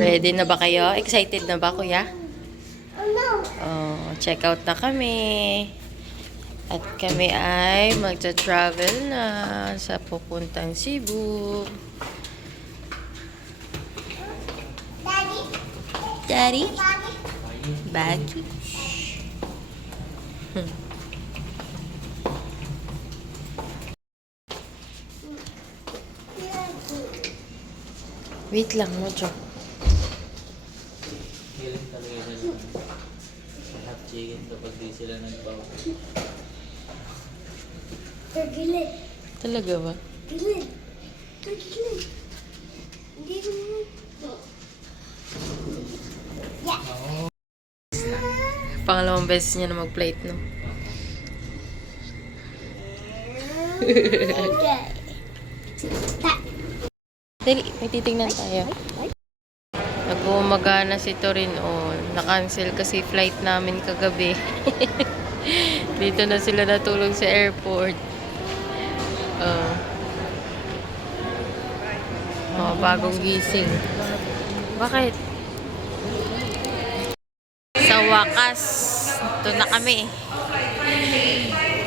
Ready na ba kayo? Excited na ba, kuya? Oh, check out na kami. At kami ay magta-travel na sa pupuntang Cebu. Daddy? Baggy? Wait lang, Mojo. Hiling talaga sila. Half chicken kapag di sila nagbawa. Tergilid. Talaga ba? Gilid. Tergilid. Hindi mo. Yeah. Pangalawang beses niya na mag-plate, no? Okay. Dali, may titignan tayo. Nag-uumaga na si Torin. Oh, na-cancel kasi flight namin kagabi. Dito na sila natulog sa airport. Mga bagong gising. Bakit? Sa wakas, ito na kami.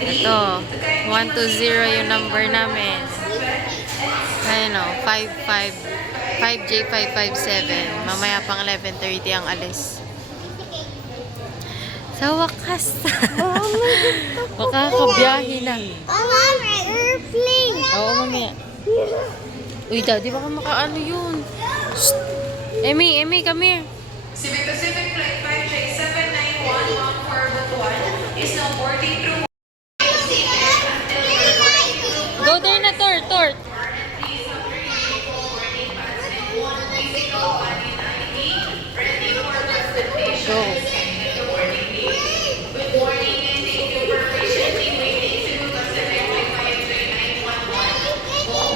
Ito, 120 yung number namin. Ayun o, 5J557. Mamaya pang 11:30 ang alis. Sa wakas. Makakabiyahe na. Mama, airplane. Oo, mamaya. Uy, daddy, baka makaano yun. Shh. Emmy, come here. Cebu Pacific Flight 5J791 bound for Butuan is now boarding through Go there na, Tort. Go.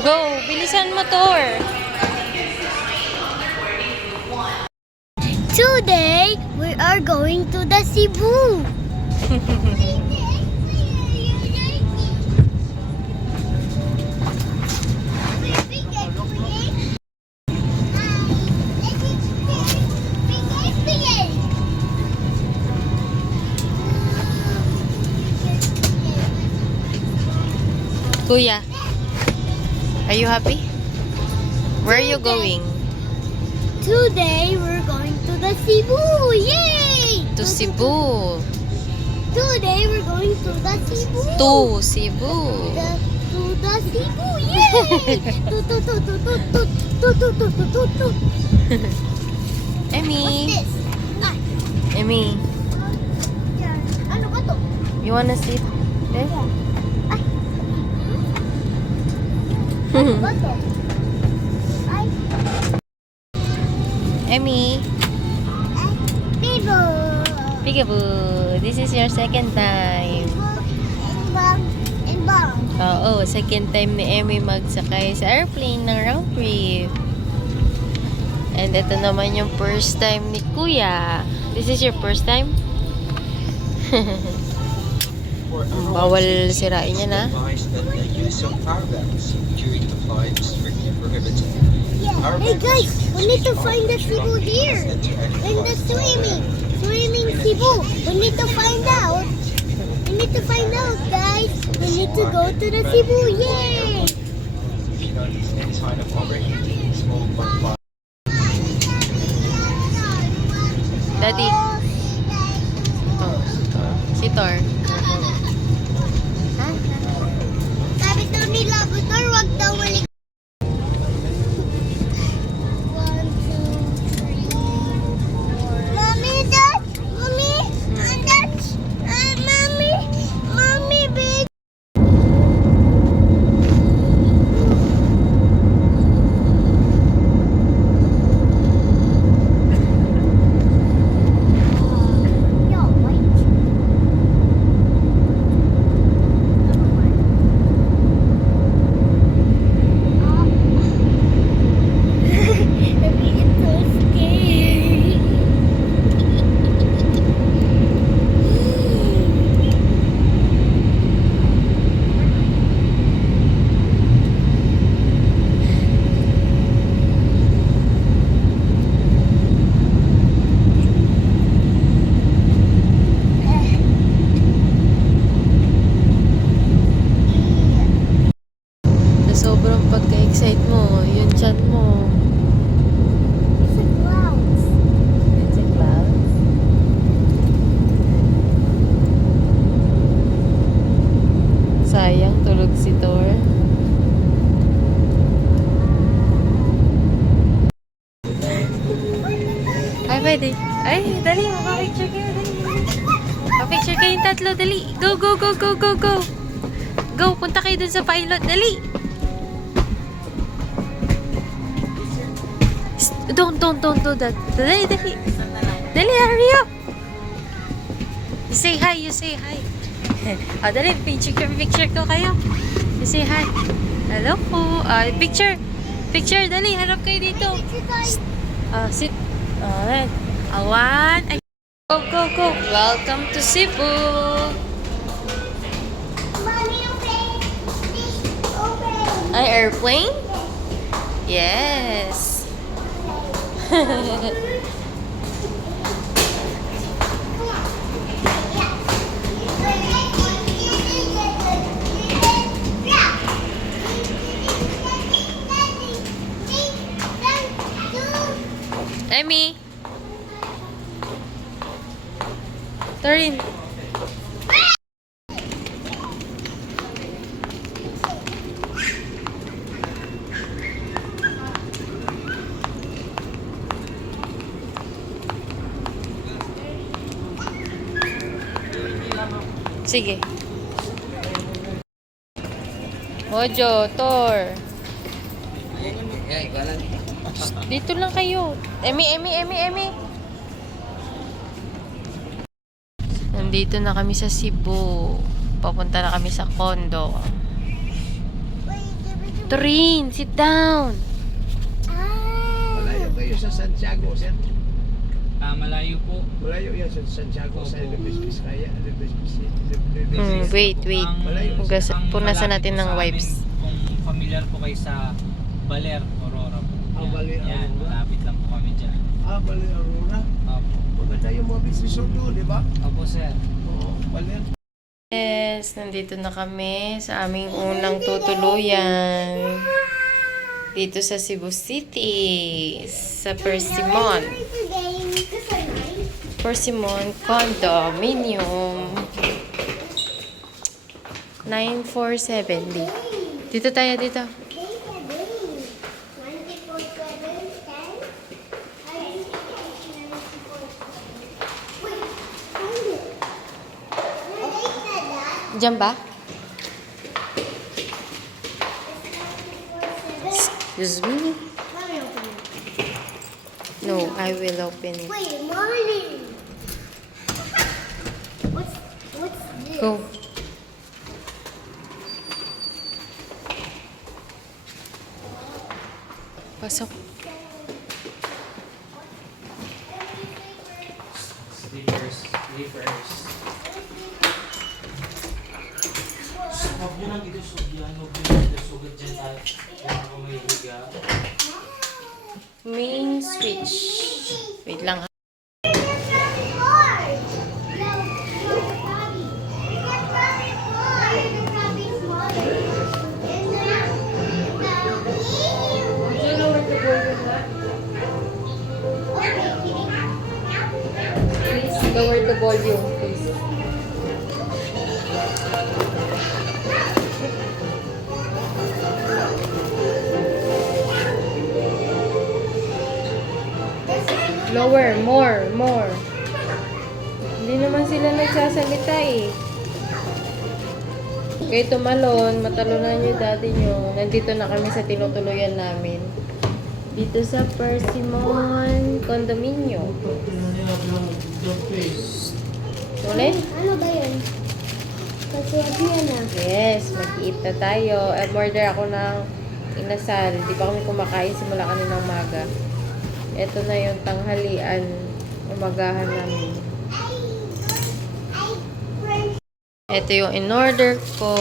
Go, bilisan mo, Tor. Today, we are going to the Cebu. Kuya, are you happy? Where are you going? Today, we're going to the Cebu. Yay! To Cebu. Today, we're going to the Cebu. To Cebu. To the Cebu. Yay! To. Emmy. This. Emmy, Ano ka to? you wanna sit? Okay? Ay. Ano ba to? Ay. Emmy. Bibo. Peekaboo. This is your second time. And bomb. Oo, second time ni Emmy magsakay sa airplane ng round trip. And ito naman yung first time ni Kuya. This is your first time? Bawal sirain yan, ha? Advised that the use of power banks during the flight is strictly prohibited. Yeah. Hey guys, we need to find the Cebu here. In the swimming Cebu. We need to find out. Guys. We need to go to the Cebu. Yay! Any sign of overheating, smoke or fire. Daddy. Oh, si Tor. Sabi to ni Labrador, wag daw malik. 1, 2, 3, 4. Mommy, Dad! Mommy! Dad! Mommy, baby! pwede. Ay, dali. Makapicture kayo. Dali. Makapicture kayong tatlo. Dali. Go, go, go, go, go, go. Go, punta kayo dun sa pilot. Dali. Don't do that. Dali, dali. Dali, hurry up. You say hi, you say hi. Oh, dali, picture ko kayo. You say hi. Hello po. Picture. Picture, dali. Harap kayo dito. Sit. Alright. Awan. Ay. Go, go, go. Welcome to Cebu. Mommy, open. Please, open. An airplane? Yes. Emmy. Torin. Sige. Mojo, Tor. Dito lang kayo. Emmy. Nandito na kami sa Cebu. Papunta na kami sa condo. Torin, sit down. Malayo kayo sa Santiago, sir. Malayo po. Malayo yan sa Santiago, sa Libis Vizcaya. Wait. Hugas, punasan natin ng Malapit po sa wipes. amin, Kung familiar po kayo sa Baler, Aurora po. Baler, Yan, Aurora. malapit lang po kami dyan. Bali Aurora. Opo. Maganda yung mga business doon, di ba? Opo, sir. Oo, Bali. Yes, nandito na kami sa aming unang tutuluyan. Dito sa Cebu City. Sa Persimmon. Persimmon Condominium. 947D. Dito tayo, dito. Diyan ba? Excuse me? No, I will open it. Wait, Mommy. What's this? Go. Pasok. Sleepers. Huwag nyo nang idusugyan. Huwag nyo nang idusugad dyan tayo. Huwag ako may higa. Main switch. Wait lang ha. Please lower the volume, please. Lower, more. Hindi naman sila nagsasalita eh. Kayo tumalon, matalunan nyo dati nyo. Nandito na kami sa tinutuluyan namin. Dito sa Persimmon Condominium. Ulit? Ano ba yun? Kasi yan na. Yes, mag-eat na tayo. Order ako ng inasal. Di pa kami kumakain simula kaninang umaga. Ito na yung tanghalian. Umagahan namin. Ito yung in-order ko.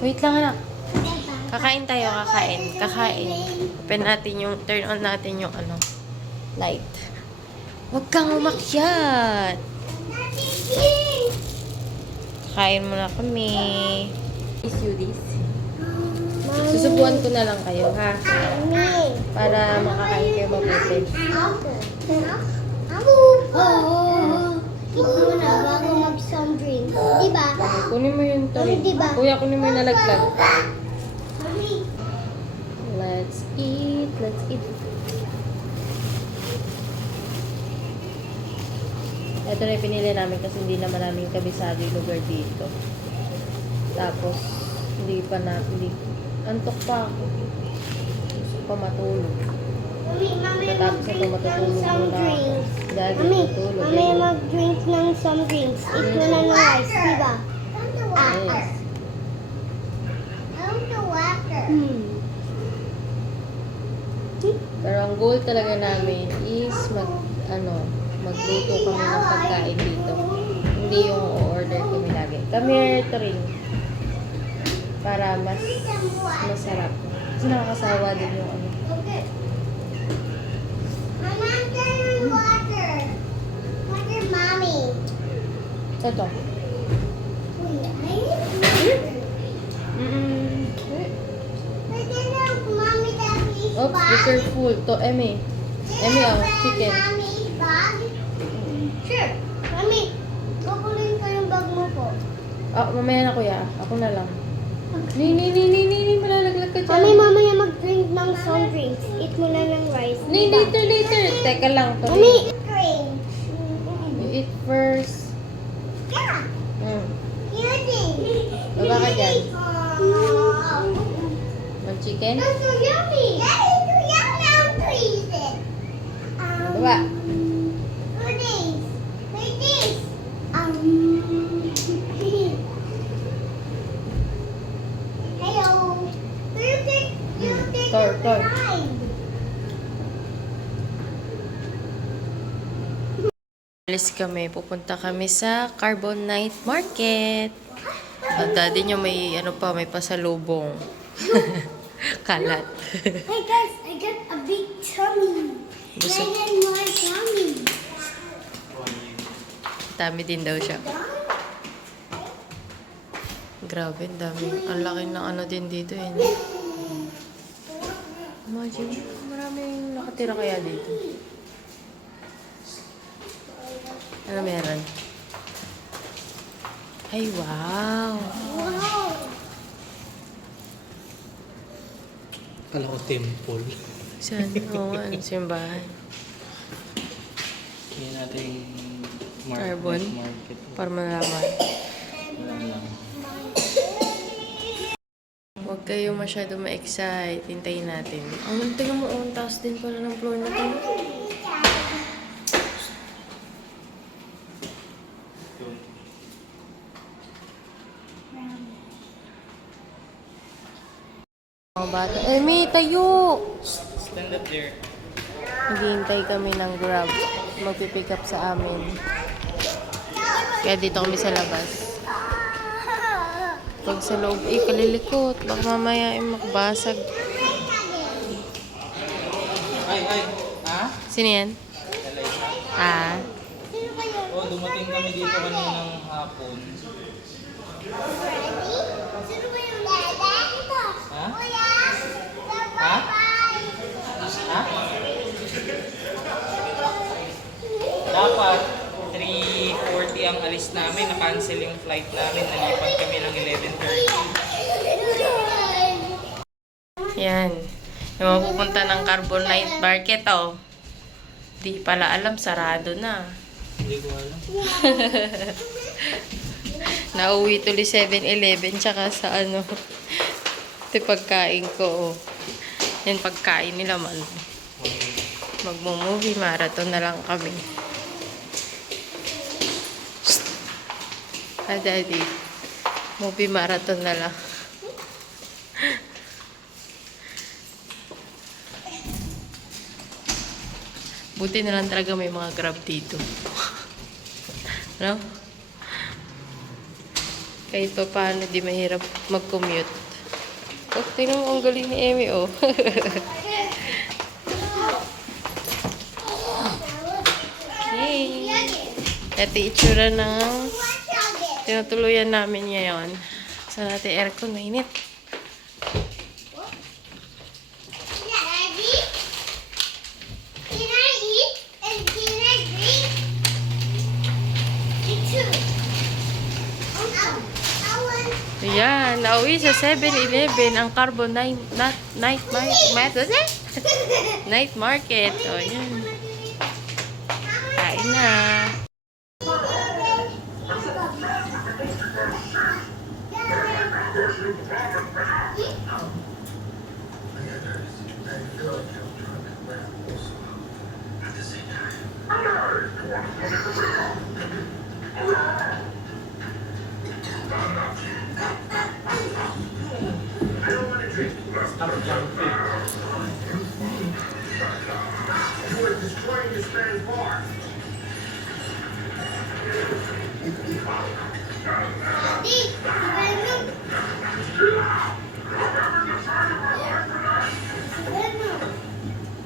Wait lang anak. Kakain tayo, kakain. Open natin yung, turn on natin yung light. Huwag kang umakyat. Kain muna kami. Is you this? Susubuan ko na lang kayo, ha? Mommy. Para makakain kayo mabuti. Ito muna bago mag-sound drink. Diba? Kunin mo yung torin. Diba? Kuya, kunin mo yung nalaglag. Mommy. Let's eat. Ito na yung pinili namin kasi hindi naman namin kabisado yung lugar dito. Tapos, antok pa ako. Gusto pa matulog. Mami, Tapos ito mag-drink ng matutulog some muna. drinks. Dahil Mami, tutulog. mami, mag-drink ng some drinks. Eat mo na ng rice, diba? Yes. Pero ang goal talaga namin is magluto kami ng pagkain dito. Hindi yung order kami lagi. Kami rin. Para mas masarap. Kasi nakakasawa din yung ano. Mama, there's water. Water, mommy. Ito. Wait, I need water. But then mommy, that is Oops, be careful. To, Emmy. Emmy, chicken. Mommy, bag. Sure. Mommy, kukunin ko yung bag mo po. Mamaya na kuya. Ako na lang. Ni, malalaglag ka dyan. Mami, mamaya mag-drink ng some drinks. Eat mo na ng rice. Ni, later. Teka lang. To, Mami, drink. You eat first. Yeah. You did. Baba ka dyan. Mag-chicken? That's so yummy. That is so yummy. I'll freeze it. Baba. Who this? Wait this. Hello. You take Tor. the ride. Alis kami. Pupunta kami sa Carbon Night Market. At daddy nyo may pasalubong. Kalat. Hey guys, I got a big tummy. Busog. I got more tummy. Dami din daw siya. Grabe, ang dami. Ang laki ng ano din dito eh. No? Imagine, maraming nakatira kaya dito. Ano meron? Ay, wow! Wow. Kala ko temple. Saan? Oo, ano simbahan? Hindi natin Carbon? market. Para malaman. Wala lang. Huwag kayo masyado ma-excite. Hintayin natin. Ang tingnan mo, ang taas din pala ng floor na to. Mga bata. Emi, tayo! Stand up there. Naghihintay kami ng Grab. Magpipick up sa amin. Kaya dito kami sa labas. Pag sa loob, kalilikot. Baka mamaya makabasag. Ay! Ha? Sino yan? Eliza? Ah. Oh, dumating kami dito kaninang hapon. Sino ba yung dada? Ha? Kuya! Ha? Ha? Dapat 3:40 ang alis namin. Na-cancel yung flight namin. Nalipat kami ng 11:30. Yan. Yung mapupunta ng Carbon Night Market, oh. Di pala alam, sarado na. Hindi ko alam. Nauwi tuloy 7-Eleven, tsaka sa ano. Ito pagkain ko, oh. Yan pagkain nila, man. Magmo-movie marathon na lang kami. Daddy. Movie marathon na lang. Buti na lang talaga may mga Grab dito. No? Kahit pa paano di mahirap mag-commute. Oh, tingnan mo ang galing ni Emmy, oh. Yay! Ito itsura ng tinutuluyan namin ngayon. Sa natin aircon, mainit. Daddy? Can I eat and can I drink? Me too. I want Ayan, nauwi sa 7-Eleven ang Carbon Night Market. Night Market. O, yan. Kain na. Daddy, si Venom. Si Venom.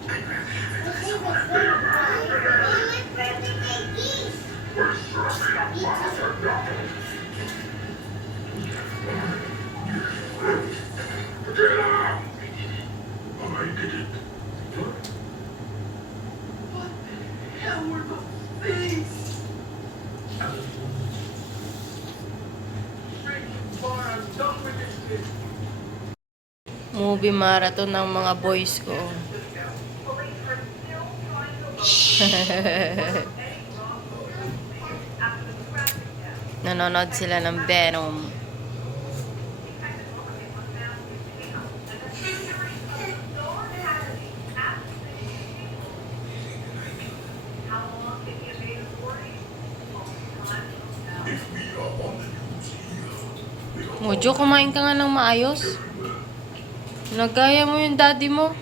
I think it's Venom. Venom, birthday geese. Movie marathon ng mga boys ko. Nanonood sila ng Venom. Mojo, kumain ka nga ng maayos. Nagaya mo yung daddy mo.